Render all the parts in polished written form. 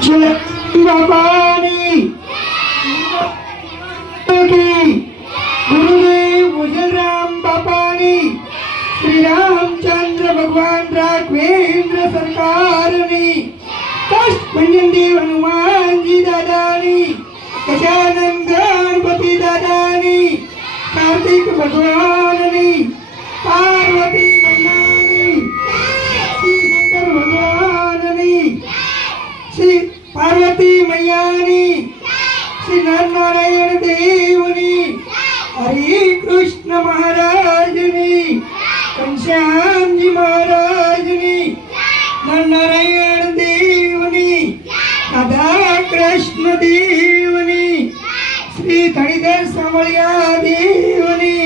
बापानी गुरुदेव मुजलराम बापानी श्री रामचंद्र भगवान राघवेंद्र सरकारनी कष्ट भंजन देव हनुमान जी दादानी गजानन गणपति दादानी कार्तिक भगवाननी पार्वती मैयानी श्री शंकर भगवाननी श्री पार्वती मैयानी श्री नारायण देवनी हरे कृष्ण महाराजनी घनश्याम जी महाराजनी नारायण देवनी राधा कृष्ण देवनी श्री धणीधर सामळिया देवनी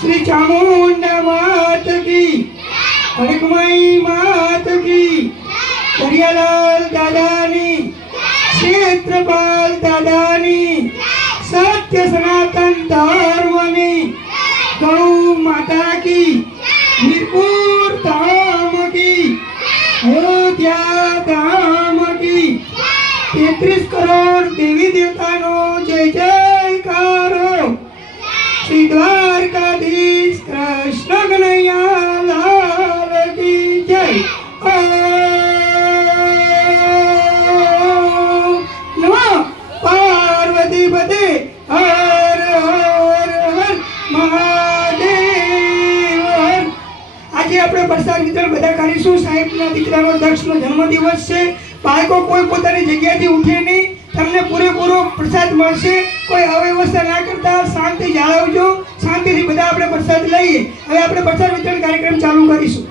श्री चामुंडा मात की हरकमाई मात की दरियालाल दादानी क्षेत्रपाल दादानी सत्य सनातन धर्मनी गौ माता की वीरपुर धाम की अयोध्या धाम की 33 करोड़ देवी देवतानो जय जयकारो श्री द्वारकाधीश कृष्ण कन्हैया लाल की जय। पार्वती पते हर हर हर महादेव हर। आज આપણે પ્રસાદ વિતરણ બધા કરીશું। સાહેબના દીકરાનો દક્ષનો જન્મદિવસ છે। બાળકો કોઈ પોતાની જગ્યાથી ઉઠે નહીં, તમને પૂરેપૂરો પ્રસાદ મળશે। કોઈ અવ્યવસ્થા ના કરતા શાંતિ જાળવજો। શાંતિથી બધા આપણે પ્રસાદ લઈએ। હવે આપણે પ્રસાદ વિતરણ કાર્યક્રમ ચાલુ કરીશું।